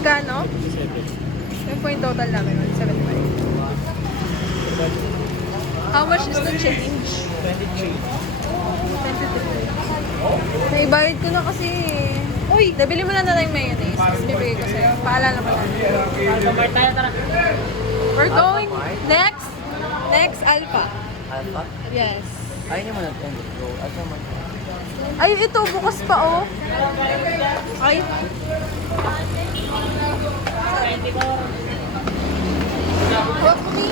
Magkano? 7. Yung po yung total namin, 175. How much is the change? 23. 23. Naibayad ko na kasi. Uy, nabili mo na tayong mayonnaise. Tapos bibigay ko sa'yo. Paalala mo na. We're going next. Next, Alpha. Alpha? Yes. Ayaw niyo mo natin. Go. Alpha man. Ay, ito, bukas pa, oh. Ay. Walk me.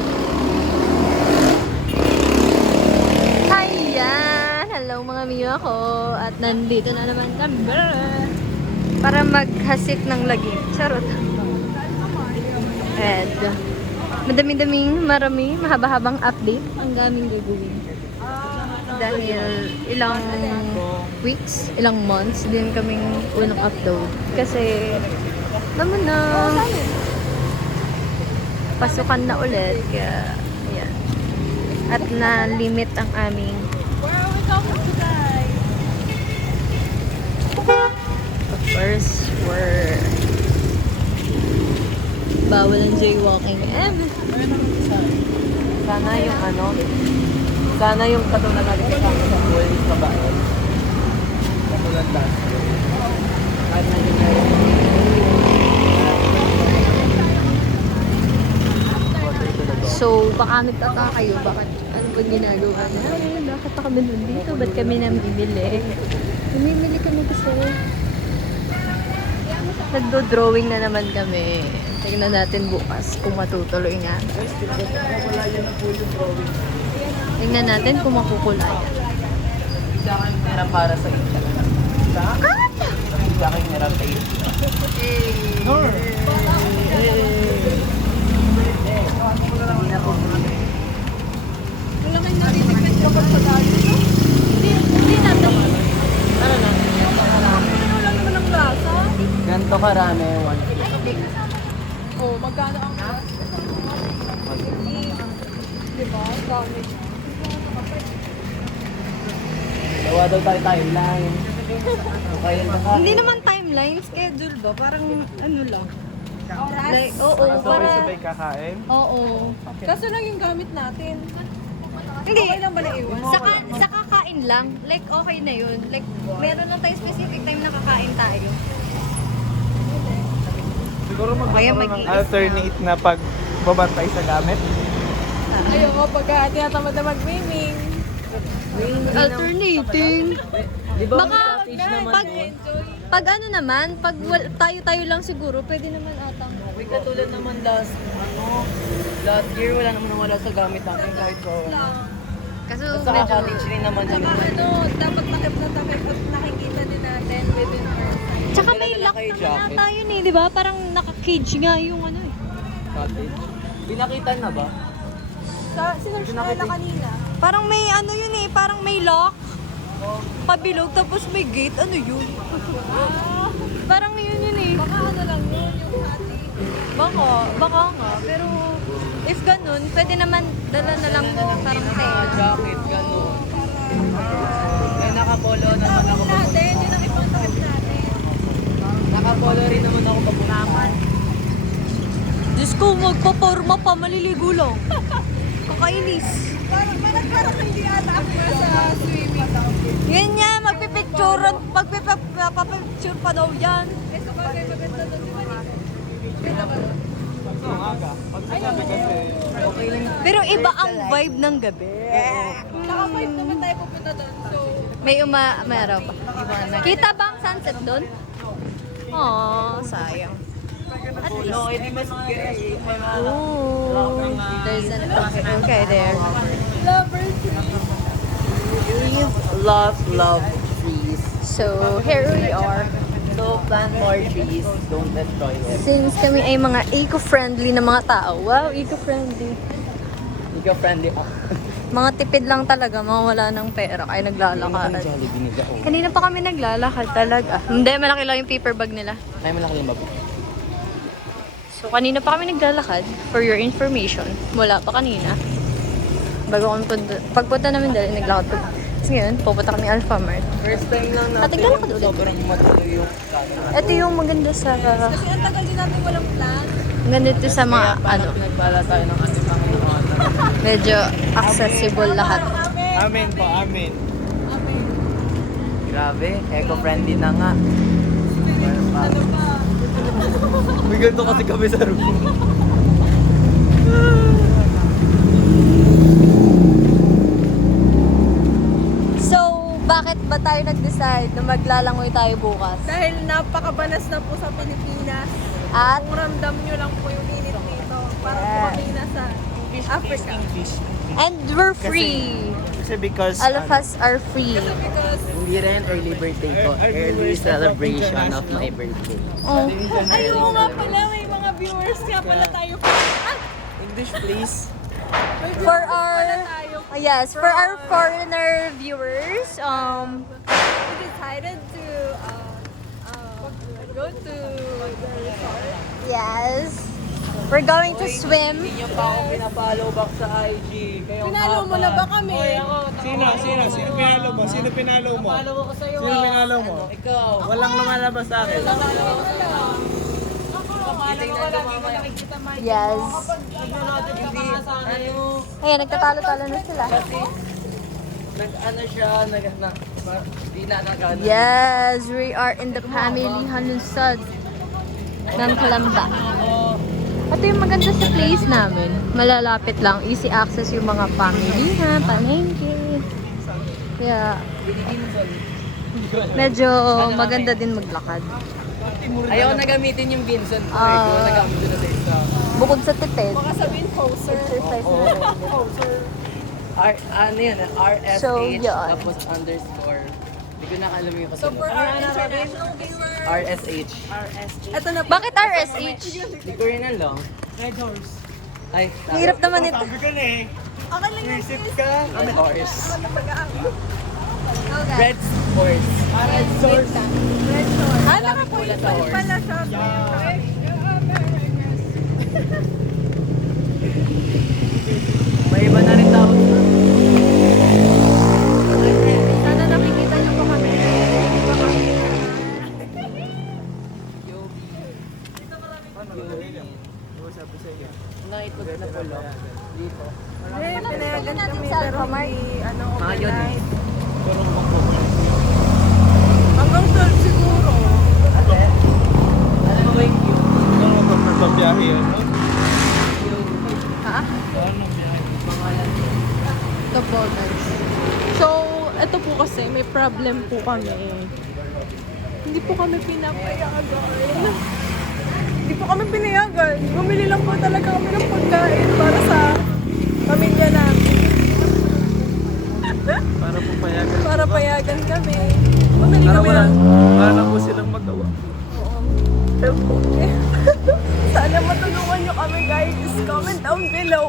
Ayan! Hello mga miyo ako. At nandito na naman kami para maghasik ng lagim. Charot. And marami, mahaba-habang update ang daming gagawin. Dahil ilang weeks, ilang months din kaming unang upload. Kasi naman na pasukan na ulit. Kaya, ayan. At na-limit ang aming of course, bawal ang jaywalking. Sana yung sana yung katulad natin sa pool sa baon. Katulad last year. Kahit na yun na yun. So, baka nagtataka kayo, bakit ano ba ginagawa namin? Bakit pa kami nandito? Ba't kami namimili? Namimili kami kasi nagdo-drawing na naman kami. Tingnan natin bukas kung matutuloy nga. Wala yan na po yung drawing. Tingnan natin kung makukulayan. Hindi aking nira para sa inyo. Hindi aking nira sa inyo. Wala kayong natitignan kapag sa dali. Hindi natin. Ano na? Wala naman ang lasa. Ganito karami, 150. Oh, magkano ang lasa? Diba? Dami. Gawa daw tayo timeline. Okay lang ba? Hindi naman timeline, schedule ba? Parang ano lang. Oras? Like, oo, para... Sabay-sabay kakain? Oo. Kaso lang yung gamit natin. Hindi. Okay lang ba na iwan? Sa kakain lang. Like, okay na yun. Like, meron lang tayong specific time na kakain tayo. Kaya Kaya Siguro magkakaroon ng mag-iisa. alternate na pagbabantay sa gamit. Ayoko, pagka tinatamad na mag-swimming. Alternating. Di ba Baka, may cottage naman pag, yun? pag ano naman, pag tayo-tayo lang siguro, pwede naman atang. Uy, katulad naman last year wala naman nawala sa gamit natin kahit ko. Kaso Sa cottage rin naman Saka kami. ano, dapat takip na takip at nakikita din natin within our time. Tsaka may Dala-dala lock kayo naman jacket. ata yun eh, di ba? Parang naka-cage nga yung ano eh. Cottage. Pinakita na ba? Sinerge na nila kanina. Parang may ano yun eh, parang may lock. Pabilog, tapos may gate. Ano yun? Parang yun eh. Baka ano lang yun, yung hati. Baka nga. Pero if ganun, pwede naman dala na lang parang tela. Jacket, gano'n. Eh, nakapolo naman ako. Natin, yun ang ipang-takip natin. Nakapolo rin naman ako papuntahan. Diyos ko, magpaporma pa, maliligo lang. Kakainis. Parang hindi ata ako sa swimming. Yan niya, magpipicturean, magpipicture pa daw yan. Eh, sa bagay maganda doon, di ba dito? Ganda ba doon? Ang aga. Pagkasabi kasi, okay lang. Pero iba ang vibe ng gabi. Saka 5 naman tayo pupunta doon, so... Meron pa. Kita ba ang sunset doon? Aww, sayang. At least. No, hindi mas gay. Ooh, there's an okay there. Lover Love trees. So, here we are. So, plant more trees. Don't destroy them. Since kami ay mga eco-friendly na mga tao. Wow, eco-friendly. Eco-friendly ako. Mga tipid lang talaga, mga wala ng pera, kaya naglalakad. Jollibee nila. Oh. Kanina pa kami naglalakad talaga. Hindi, malaki lang yung paper bag nila. Ay, malaki yung bago. So, kanina pa kami naglalakad, for your information. Wala pa kanina. Bago kami pagpunta namin dali, naglakad pa. Tapos ngayon, pupunta kami Alphamart. First time lang natin Ate, gano'n ka ulit? sobrang matuloy yung Ito yung maganda sa... Kasi ang tagal din natin walang plan. Maganda ito sa mga, ano, pinagpala tayo ng ating mga inuwatan. medyo accessible lahat. Amen po, amen. Grabe, eco-friendly na nga. May ganito kasi kami sa room. So, bakit ba tayo nag-decide na maglalangoy tayo bukas? Dahil napakabanas na po sa Pilipinas. At, Kung ramdam nyo lang po yung init dito. Para po kami nasa Africa. and we're free. Kasi because All of us are free. Because Hindi rin early birthday ko. Early celebration of my birthday. Oh. ayun nga pala, may mga viewers nga pala tayo. English please. For our, yes, for our foreigner viewers, We decided to go to the resort. yes, we're going to swim. Hindi niyo pa ako pinapollow back sa IG. Pinalo mo na ba kami? Sino pinalo mo? Sino pinalo mo? Follow ko sa'yo. Sino pinalo mo? Ikaw. Walang lumalabas sa akin. Yes. Hindi, ano, Ayan, nagtatalo-talo na sila. kasi, nag-ano siya, hindi na nag-ano. Yes, we are in the family Hanunsad ng Kalamba. Ito yung maganda sa place namin. Malalapit lang, easy access yung mga family ha, palengke. Kaya, medyo maganda din maglakad. Ayaw na gamitin yung Vincent ko Ah. Kung nagamit ko na sa isa. Bukod sa tipid, Baka sabihin poser. exercise na rin. Ano yun, RSH, So, yun. tapos underscore. Hindi ko nakalam yung So for kasunod. our international viewers, RSH. ito na po. Bakit RSH? Hindi ko rin alam. Red horse. Ay, Hirap naman ito. Sabi ko na eh. Okay lang yan. Isip ka. Red horse. Okay. Red horse. Red horse. Ah, nakapulit pala siya. May iba na rin tawag. Sana nakikita niyo po kami. Naikot na pula. Dito. Pinayagan natin kami sa pero Alphamart. hindi Mga yun eh. overnight. Pero magkukulit. Hanggang 12 siguro. Alam mo ba yung cute? Ano magpapabiyahe yun? no? Ha? Ano biyahe? Pangalan ko. Ito po guys. So, ito po kasi may problem po kami. Hindi po kami pinapayagan. Hindi po kami pinayagan. Bumili lang po talaga kami ng pagkain para sa pamilya namin. Para po payagan. Para payagan kami. Bumili Para kami wala. ng... Para na po silang magawa. Sana matulungan nyo kami guys. Comment down below.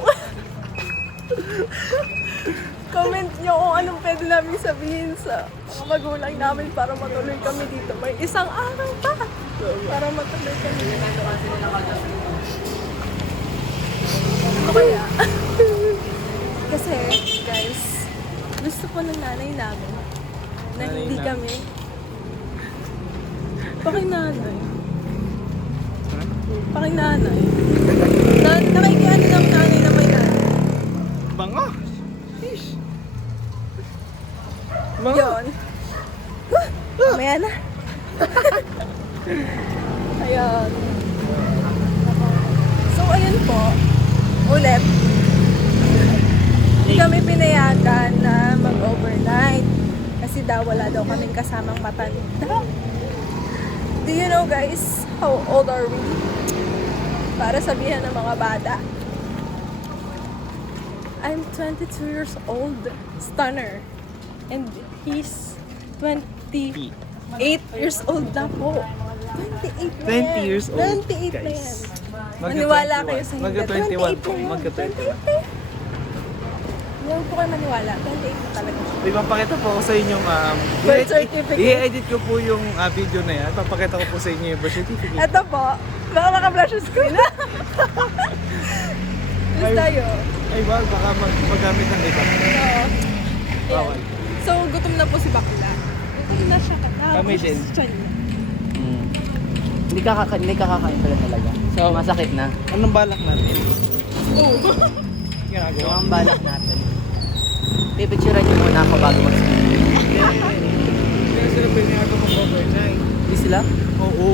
Comment nyo kung anong pwede namin sabihin sa mga magulang namin para matuloy kami dito. May isang araw pa para matuloy kami dito. Ano kaya? Kasi guys, gusto po ng nanay namin na hindi kami pakinanay. Pakinanay. Nakikiano ng nanay na may nanay. Bango. Fish. Yun. Mamaya na. Ayan. So, ayun po. Ulit. Hindi kami pinayagan na mag-overnight. Kasi daw wala daw kaming kasamang matanda. Do you know guys, how old are we? Para sabihan ng mga bata. I'm 22 years old. Stunner. And he's 28 years old na po. 28 na 20 yan. years old, 28 na guys. yan. Maniwala kayo sa hindi. Magka-21 po. 28 na yan. Magka-21. 28 na yan. Huwag po kayo maniwala. 28 na talaga siya. Ipapakita po ako sa inyong Birth certificate. i-edit ko po yung video na yan. Papakita ko po sa inyo yung birth certificate. Ito po. Baka maka-flash yung screen. Gusto tayo. Ay, wag, baka magamit ng iba. Oo. Bawal. So, gutom na po si bakla. Gutom na siya. Kami din. Hindi ka kakain pala talaga. So, masakit na. Anong balak natin? Oh. So, Ginagawa. ang balak natin. Pipicturean niyo muna ako bago mag-speed. Kaya sila pinayago mag-overnight. Hindi sila? Oo.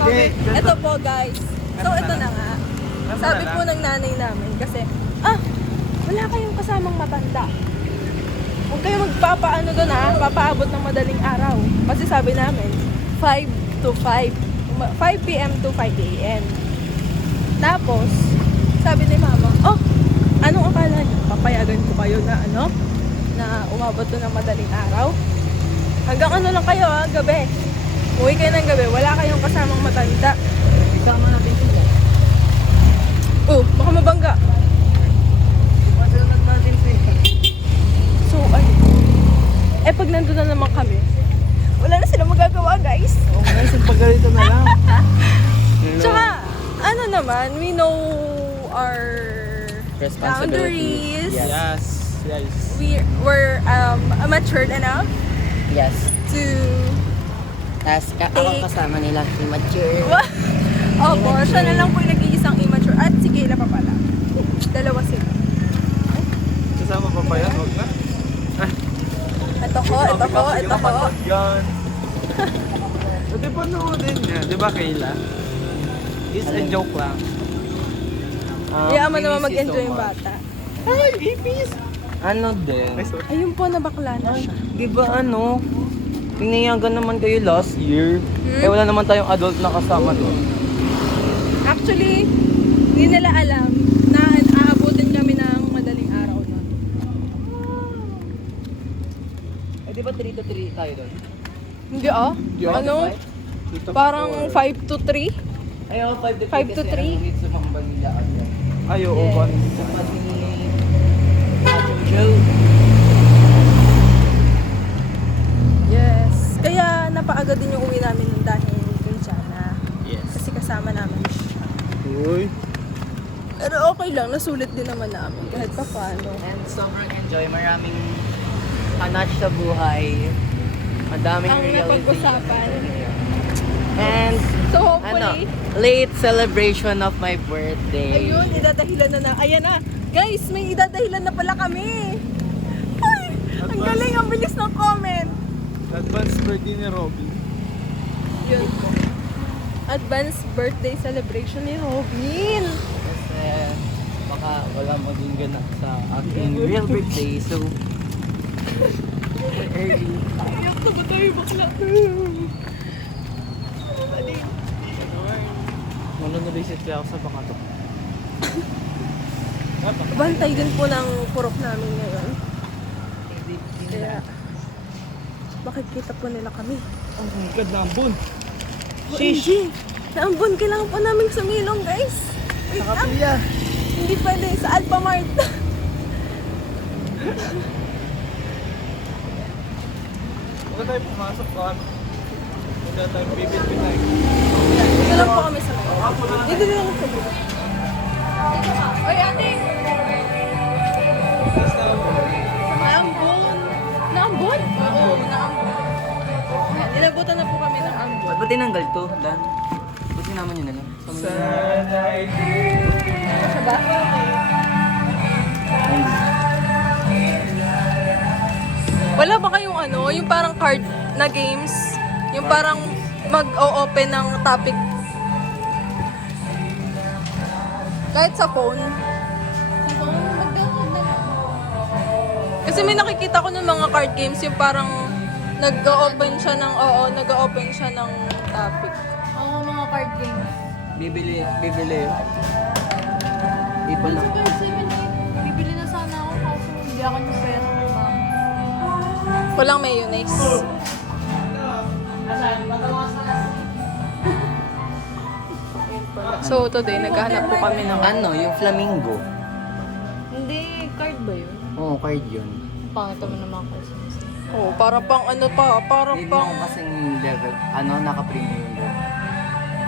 Okay. Hindi. Ito po guys. So, ito na nga. Sabi po ng nanay namin kasi, wala kayong kasamang matanda. Huwag kayo magpapaano doon papaabot ng madaling araw. Kasi sabi namin, 5 p.m. to 5 a.m. Tapos, sabi ni mama, anong akala niyo? Papayagan ko kayo na na umabot doon ng madaling araw? Hanggang ano lang kayo gabi. Uwi kayo ng gabi, wala kayong kasamang matanda. Isama natin sila. Baka mabangga. Masunod natin sila. So, pag nandun na naman kami, wala na sila magagawa, guys. Oo nga, isang paggalito na lang. Tsaka, ano naman, we know our Responsibilities. boundaries. Yes. Yes. We're matured enough Yes. to... Tapos ako kasama nila, si Mature. Opo, siya na lang po yung nag-iisang immature. At si Kayla pa pala. Dalawa sila. Kasama pa ba yan? Huwag na. Ito ko. Yan. Pwede pa noodin niya. Di ba, Kayla? It's a joke lang. Kaya mo we naman miss you mag-enjoy so yung much. bata. Ay, ipis! Ano din? Ay, sorry. Ayun po, nabakla na siya. Di ba pinayagan naman kayo last year? Eh wala naman tayong adult na kasama doon. Actually, hindi nila alam na aabutin kami ng madaling araw na. Eh di ba 3 to 3 tayo doon? Hindi Di Dito Parang po. 5 to 3? Ay, 5 to 3 5 to 3? Sa mga Manila agad. Ay, oo. Yes. Bunny. Sa pati ni Joe. Yes. Kaya napaaga din yung uwi namin dahil kay Jana. Yes. Kasi kasama namin siya. Uy. Pero okay lang, nasulit din naman namin kahit pa paano. And sobrang enjoy. Maraming hanach sa buhay. Madaming Ang napag-usapan. And So hopefully, late celebration of my birthday. ayun, idadahilan na. Ayan na. Guys, may idadahilan na pala kami. Ay, ang galing, ang bilis ng comment. Advance birthday ni Robin. Yun. Advanced birthday celebration ni Robin. Kasi baka wala maging ganap sa aking real birthday. So, early. Iyak na ba tayo bakla? Ano na-visit kaya ako sa Bakato? Bantay din po ng purok namin ngayon. Kaya, makikita po nila kami. Oh my God, naambun. Sheesh! Naambon, kailangan po namin sumilong, guys. Wait Sa lang. kapilya. Hindi pwede, sa Alphamart. Huwag tayo pumasok ka. Huwag tayo bibit-bit tayo. Dito lang po kami sa ngayon. Dito lang po. Oy, ate! Naambon! Naambon? Oo, naambon. Inabutan na po kami ng ambon. Ba't ba tinanggal to, Dan? Ba't sinama nyo na lang? Siya ba? Wala ba kayong yung parang card na games? Yung parang mag-o-open ng topic. Kahit sa phone. Sa phone, mag-download na lang. Kasi may nakikita ko ng mga card games yung parang nag-o-open siya ng, nag-o-open siya ng topic. Oo, mga card games. Bibili. Di pa lang. Super 7, bibili na sana ako kaso hindi ako ng pera ng mama. Walang mayonnaise. So today, naghahanap po kami ng Yung flamingo. Hindi, card ba yun? Oo, card yun. Pangit naman naman ako. para pang para Hindi pang, mo kasing level, naka-premium doon.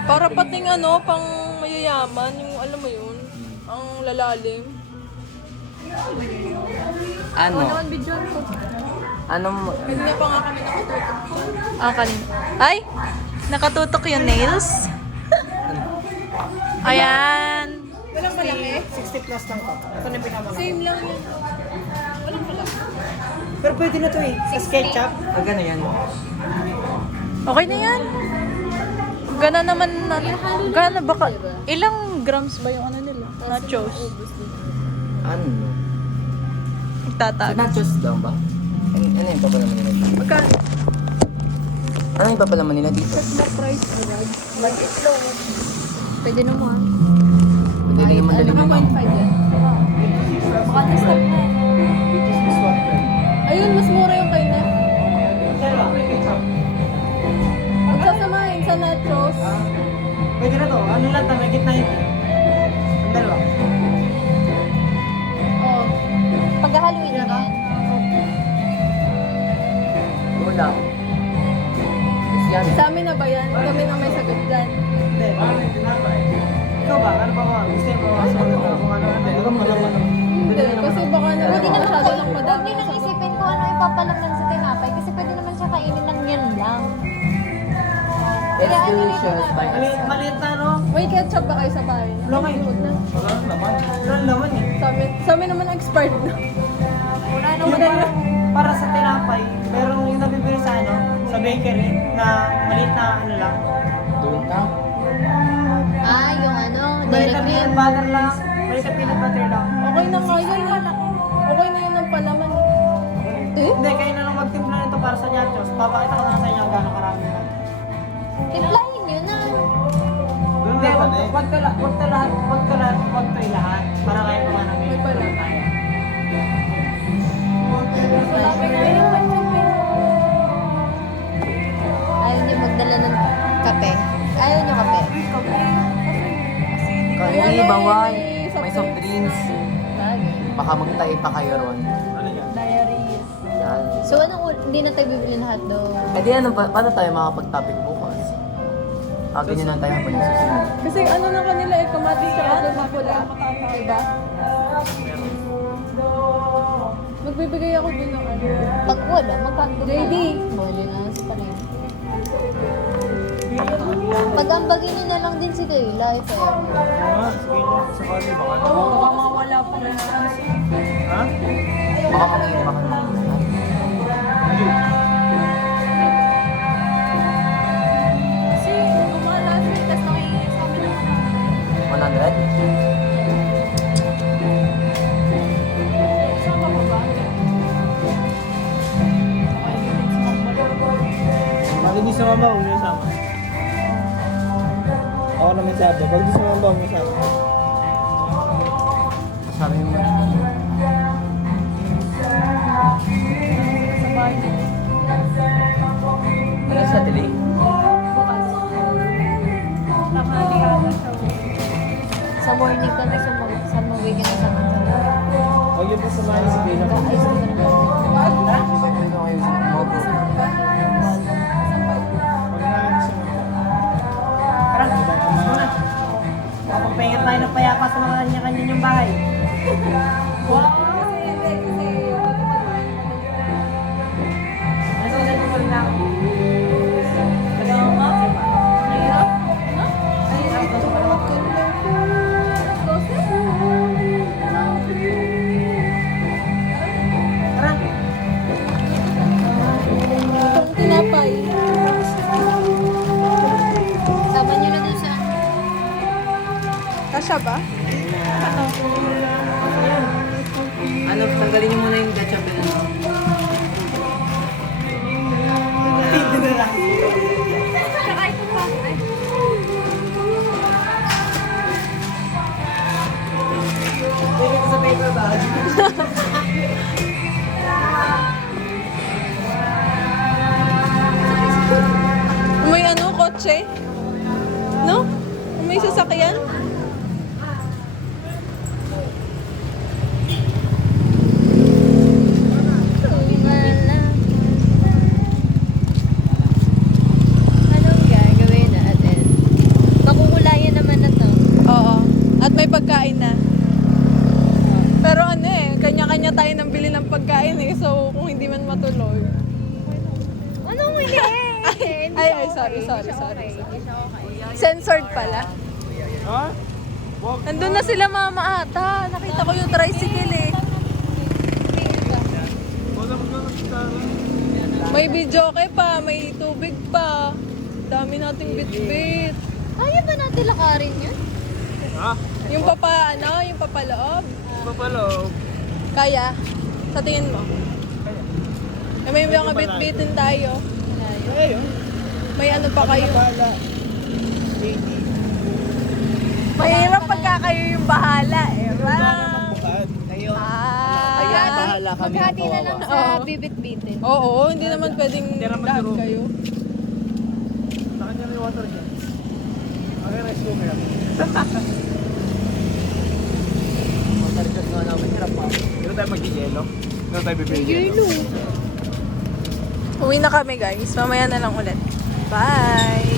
para pating pang mayayaman, yung alam mo yun, ang lalalim. Ano? Oo naman, video ko. Anong... Hindi na pa nga kami nakatutok. Kanina. Ay! Nakatutok yung nails. Ayan. Walang malaki. 60 plus lang to. Ito na pinamahal. Same lang yan. Walang malaki. Pero pwede na to eh. Sa SketchUp. Magkano yan? Okay na yan. Gana naman na. Gana baka. Ilang grams ba yung ano nila? Nachos. Ano? Tatag. Nachos lang ba? Ano yung papalaman nila dito? Magkano? Ano yung papalaman nila dito? Pwede na mo ah. Pwede rin naman daling naman. Baka na-stop na. Ayun, mas mura yung kay Nef. Magsasamahin sa nachos. Pwede na to. Ano lang to? May gitna yun. Ang dalawa. Oh. Pag-Halloween na yan. Wala. Tapos yan. Sa amin na ba yan? Kami na may sagot dyan. Hindi. Ikaw ba? Ano ba mo? Gusto mo? Kung ano? Hindi. Ano mo naman? Hindi, kasi baka naman Pwede naman masyado lang Huwag madami. din ang isipin kung ano ipapalaman sa tinapay kasi pwede naman siya kainin ng yan lang. It's delicious. Maliit na no? May ketchup ba kayo sa bahay? Wala kayo. Huwag na. Walang laman eh. Sa amin naman expert na. Wala naman para sa tinapay. Pero yung nabibili sa ano? Sa bakery na maliit na ano lang. Doon ka. Yung ano, Maliit direct na peanut yan. butter lang. Maliit na peanut butter lang. Okay na nga yun. Okay na yun ang palaman. Hindi, kayo na lang magtimpla nito para sa nachos. Papakita ko lang sa inyo kung gaano karami na. Timplahin nyo na. Hindi, wag to lahat. Wag to lahat. Para kayo naman ang May pala. Ayaw nyo magdala ng kape. Ayaw nyo kape. Kani, bawal. May soft drinks. Lagi. Baka magtayo pa kayo ron. Diaries. Yan. So hindi na tayo bibili ng hotdog. Eh di ano, paano tayo makapag-topic bukas? Ganyan lang tayo habang nasusunod. Kasi ano na kanila eh, kamatis sa apple na pula. Diba? Magbibigay ako dun ng ano. Pag wala, magkakot JD. Bawali na sa panin. Pag-ambagin nyo na lang din si Dayla. Ito yun. Baka mawala pa rin. Ha? Baka mangyayari baka naman. Kasi umala siya, tapos nakikinig sa amin ng 100? Sama ko ba? Pag hindi sumama, huwag niyo sama. Ako naman sabi, pag hindi sumama, huwag niyo sama. Sabi mo. Sa bahay niya. Ano sa tili? Bukas. Tanghali ata siya. Sa morning ka na sa weekend na sa kanila. Huwag niyo po samahin si Bino. Ayos ko na lang. Pwede ko kayo sa mga bro. Huwag na sumama. Tara, muna. Kapagpahingat tayo ng payapa sa mga kanya-kanya niyong bahay. Kasi hindi, kasi Nasa ulit ko rin ako. mahirap. No? Tara. Itong tinapay. Sama nyo na dun sa Kasya ba? Ano, tanggalin niyo muna yung ketchup yun. Pwede na lang. Saka ito pa. Ay. Pwede ko sa paper bag. May ano, kotse? No? May sasakyan? Anong gagawin natin? Makukulayan naman na to. Oo. At may pagkain na. Pero ano eh, tayo ng bili ng pagkain eh. So, kung hindi man matuloy. Anong hindi? Ay, sorry. Censored pala. Ha? Nandun na sila mama ata. Nakita ko yung tricycle eh. Wala mo na nakitara. May videoke pa, may tubig pa. Dami nating bit-bit. Kaya ba natin lakarin yun? Ha? Yung papaloob. Papalo. Kaya, sa tingin mo? May mga bit-bitin tayo. Ayun. May ano pa kayo? Bala. Mahirap pagka kayo yung bahala eh. Ngayon, Ah, bahala kami ng Maghati na lang kawawa. sa bibit-bitin. oo, hindi naman pwedeng lahat kayo. Sa kanya may water dyan. Okay, rice cooker. Matarikot nga naman, hirap pa. Dito tayo mag-yelo. Dito tayo bibili yelo. Uwi na kami guys. Mamaya na lang ulit. Bye!